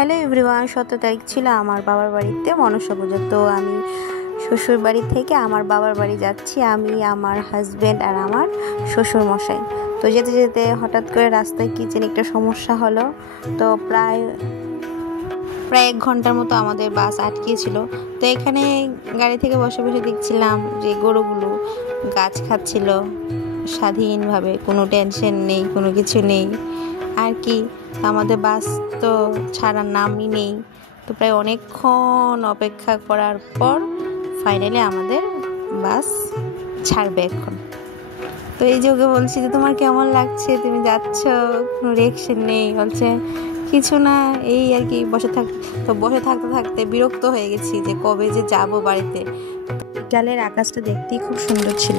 Hello everyone, 17 তারিখ ছিল আমার বাবার বাড়িতে মনসা পুজো। তো আমি শ্বশুর বাড়ি থেকে আমার বাবার বাড়ি যাচ্ছি, আমি, আমার হাজব্যান্ড আর আমার শ্বশুর মশাই। তো যেতে যেতে হঠাৎ করে রাস্তায় কি যেন একটা সমস্যা হলো। তো প্রায় 1 ঘন্টার মতো আমাদের বাস আটকিয়েছিল। তো এখানে গাড়ি থেকে বসে বসে দেখছিলাম যে গরুগুলো গাছ খাচ্ছিল স্বাধীনভাবে, কোনো টেনশন নেই, কোনো কিছু নেই আর কি। আমাদের বাস তো ছাড়ার নামই নেই। তো প্রায় অনেকক্ষণ অপেক্ষা করার পর ফাইনালি আমাদের বাস ছাড়বে এখন। তো এই যে ওকে বলছি যে তোমার কেমন লাগছে, তুমি যাচ্ছ, কোনো রিঅ্যাকশন নেই। বলছে কিছু না, এই আর কি বসে থাকতে থাকতে বিরক্ত হয়ে গেছি যে কবে যে যাব বাড়িতে। বিকালের আকাশটা দেখতেই খুব সুন্দর ছিল।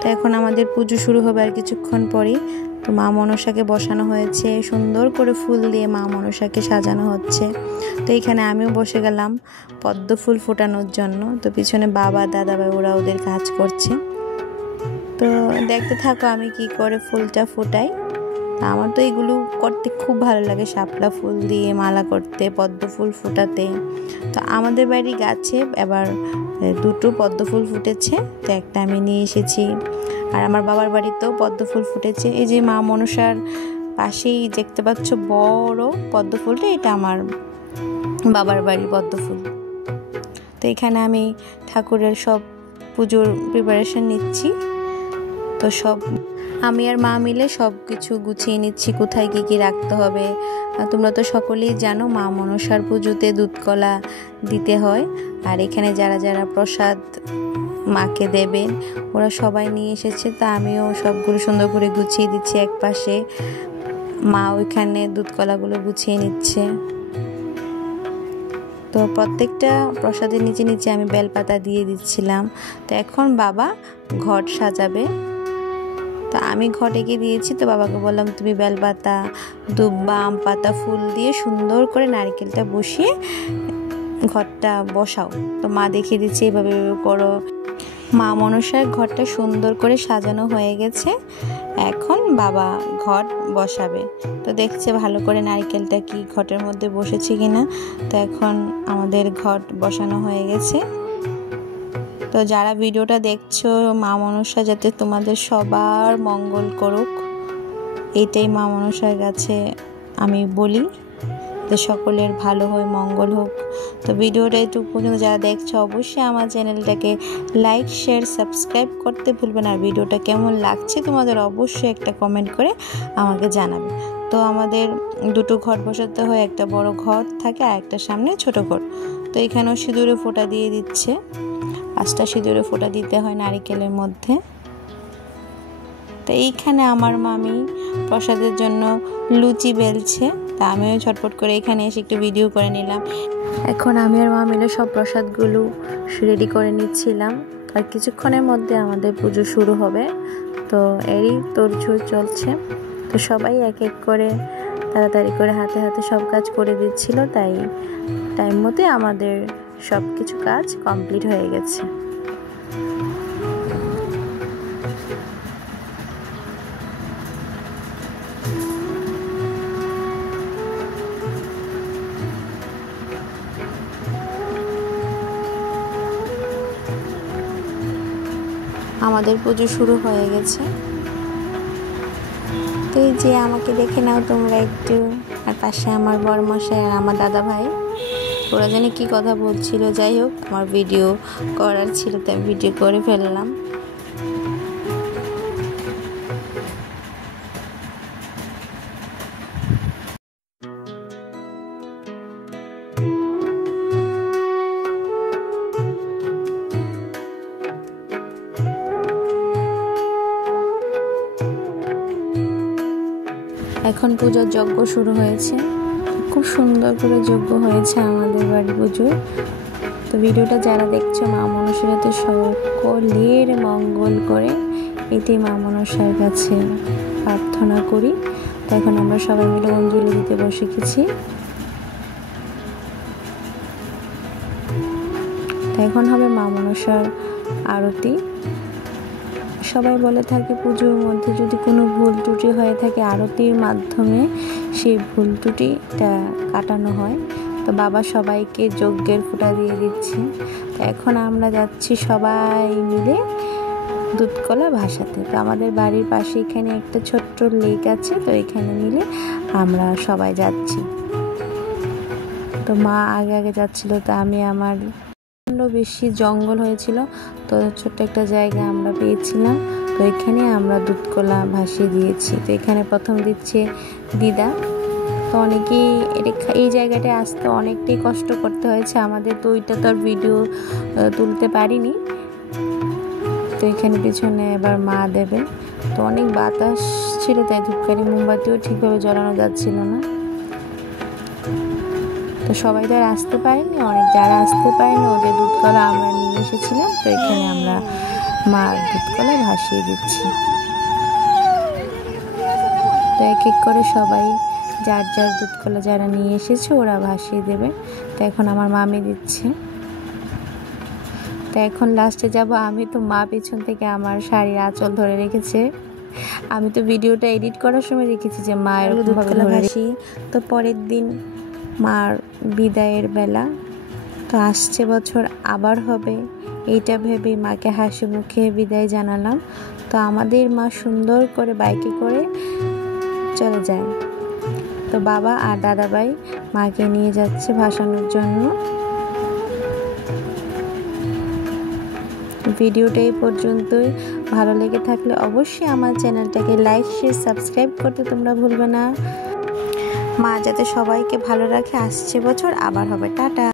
তো এখন আমাদের পুজো শুরু হবে আর কিছুক্ষণ পরেই। তো মা মনসাকে বসানো হয়েছে, সুন্দর করে ফুল দিয়ে মা মনসাকে সাজানো হচ্ছে। তো এখানে আমিও বসে গেলাম পদ্ম ফুল ফোটানোর জন্য। তো পিছনে বাবা দাদা ভাই ওরা ওদের কাজ করছে। তো দেখতে থাকো আমি কি করে ফুলটা ফোটাই। আমার তো এগুলো করতে খুব ভালো লাগে, শাপলা ফুল দিয়ে মালা করতে, পদ্ম ফুল ফোটাতে। তো আমাদের বাড়ি গাছে এবার 2টো পদ্ম ফুল ফুটেছে, তো একটা আমি নিয়ে এসেছি। আর আমার বাবার বাড়িতেও পদ্ম ফুল ফুটেছে। এই যে মা মনসার পাশেই দেখতে পাচ্ছ বড় পদ্ম ফুলটা, এটা আমার বাবার বাড়ি পদ্ম ফুল। তো এখানে আমি ঠাকুরের সব পুজোর প্রিপারেশন নিচ্ছি। তো সব আমি আর মা মিলে সব কিছু গুছিয়ে নিচ্ছি, কোথায় কী কী রাখতে হবে। তোমরা তো সকলেই জানো মা মনসার পুজোতে দুধ কলা দিতে হয়। আর এখানে যারা যারা প্রসাদ মাকে দেবেন ওরা সবাই নিয়ে এসেছে। তা আমিও সবগুলো সুন্দর করে গুছিয়ে দিচ্ছি এক পাশে, মা ওইখানে দুধ কলাগুলো গুছিয়ে নিচ্ছে। তো প্রত্যেকটা প্রসাদের নিচে নিচে আমি বেলপাতা দিয়ে দিচ্ছিলাম। তো এখন বাবা ঘট সাজাবে। তো আমি ঘটে গিয়ে দিয়েছি। তো বাবাকে বললাম তুমি বেলপাতা, দুব্বা, আম পাতা, ফুল দিয়ে সুন্দর করে নারকেলটা বসিয়ে ঘরটা বসাও। তো মা দেখিয়ে দিচ্ছে এভাবে করো। মা মনসার ঘরটা সুন্দর করে সাজানো হয়ে গেছে, এখন বাবা ঘট বসাবে। তো দেখছে ভালো করে নারকেলটা কি ঘটের মধ্যে বসেছে কিনা। তো এখন আমাদের ঘট বসানো হয়ে গেছে। তো যারা ভিডিওটা দেখছো, মা মনসা যাতে তোমাদের সবার মঙ্গল করুক, এইটাই মা মনসার কাছে আমি বলি, যে সকলের ভালো হয়, মঙ্গল হোক। তো ভিডিওটা একটু পর্যন্ত যারা দেখছো অবশ্যই আমার চ্যানেলটাকে লাইক, শেয়ার, সাবস্ক্রাইব করতে ভুলবে না। আর ভিডিওটা কেমন লাগছে তোমাদের অবশ্যই একটা কমেন্ট করে আমাকে জানাবে। তো আমাদের 2টো ঘট বসাতে হয়, একটা বড় ঘর থাকে আর একটা সামনে ছোট ঘর। তো এখানেও সিঁদুরে ফোঁটা দিয়ে দিচ্ছে, 5টা সিঁদুরে ফোঁটা দিতে হয় নারিকেলের মধ্যে। তো এইখানে আমার মামি প্রসাদের জন্য লুচি বেলছে। তা আমিও ছটফট করে এখানে এসে একটু ভিডিও করে নিলাম। এখন আমি আর মা মিলে সব প্রসাদগুলো রেডি করে নিচ্ছিলাম। আর কিছুক্ষণের মধ্যে আমাদের পুজো শুরু হবে। তো এরই তোড়জোড় চলছে। তো সবাই এক এক করে তাড়াতাড়ি করে হাতে হাতে সব কাজ করে দিচ্ছিল, তাই টাইম মতো আমাদের সব কিছু কাজ কমপ্লিট হয়ে গেছে। আমাদের পুজো শুরু হয়ে গেছে। তো এই যে আমাকে দেখে নাও তোমরা একটু। আর পাশে আমার বড়মশাই আর আমার দাদা ভাই, ওরা জানি কি কথা বলছিল। যাই হোক, আমার ভিডিও করার ছিল তাই ভিডিও করে ফেললাম। এখন পূজার যজ্ঞ শুরু হয়েছে, খুব সুন্দর করে যজ্ঞ হয়েছে আমাদের বাড়ি পুজো। তো ভিডিওটা যারা দেখছো মা মনসার হাতে সকলের মঙ্গল করে, এটাই মা মনসার কাছে প্রার্থনা করি। তো এখন আমরা সবাই মিলে অঞ্জলি দিতে বসে গেছি। এখন হবে মা মনসার আরতি। সবাই বলে থাকে পুজোর মধ্যে যদি কোনো ভুল ত্রুটি হয়ে থাকে আরতির মাধ্যমে সেই ভুল ত্রুটিটা কাটানো হয়। তো বাবা সবাইকে যজ্ঞের ফোঁটা দিয়ে দিচ্ছে। তো এখন আমরা যাচ্ছি সবাই মিলে দুধকলা ভাসাতে। তো আমাদের বাড়ির পাশে এখানে একটা ছোট্ট লেক আছে, তো এখানে মিলে আমরা সবাই যাচ্ছি। তো মা আগে আগে যাচ্ছিল, তো আমি আমার বেশি জঙ্গল হয়েছিল, তো ছোট্ট একটা জায়গা আমরা পেয়েছিলাম, তো এখানে আমরা দুধকলা ভাসিয়ে দিয়েছি। তো এখানে প্রথম দিচ্ছে দিদা। তো অনেকেই এই জায়গাটায় আসতে অনেকটাই কষ্ট করতে হয়েছে আমাদের, তো ওইটা তো আর ভিডিও তুলতে পারিনি। তো এখানে পিছনে এবার মা দেবে। তো অনেক বাতাস ছিল, তাই ধূপকাঠি মোমবাতিও ঠিকভাবে জ্বালানো যাচ্ছিল না। তো সবাই তো আর আসতে পারেনি, অনেক যারা আসতে পারেনি ওদের দুধকলা আমরা নিয়ে এসেছিলাম। তো এখানে আমরা মার দুধকলা ভাসিয়ে দিচ্ছি। তো এক এক করে সবাই যার যার দুধকলা যারা নিয়ে এসেছে ওরা ভাসিয়ে দেবে। তো এখন আমার মামি দিচ্ছে। তো এখন লাস্টে যাব আমি। তো মা পিছন থেকে আমার শাড়ির আঁচল ধরে রেখেছে। আমি তো ভিডিওটা এডিট করার সময় দেখেছি যে মা এরকম দুধকলা ভাসি। তো পরের দিন মার বিদায়ের বেলা, তো আসছে বছর আবার হবে এইটা ভেবে মাকে হাসি মুখে বিদায় জানালাম। তো আমাদের মা সুন্দর করে বাইকে করে চলে যায়। তো বাবা আর দাদাভাই মাকে নিয়ে যাচ্ছে ভাসানোর জন্য। ভিডিওটা এই পর্যন্তই। ভালো লেগে থাকলে অবশ্যই আমার চ্যানেলটাকে লাইক শেয়ার সাবস্ক্রাইব করতে তোমরা ভুলবে না। মা যাতে সবাইকে ভালো রাখে, আসছে বছর আবার হবে। টাটা।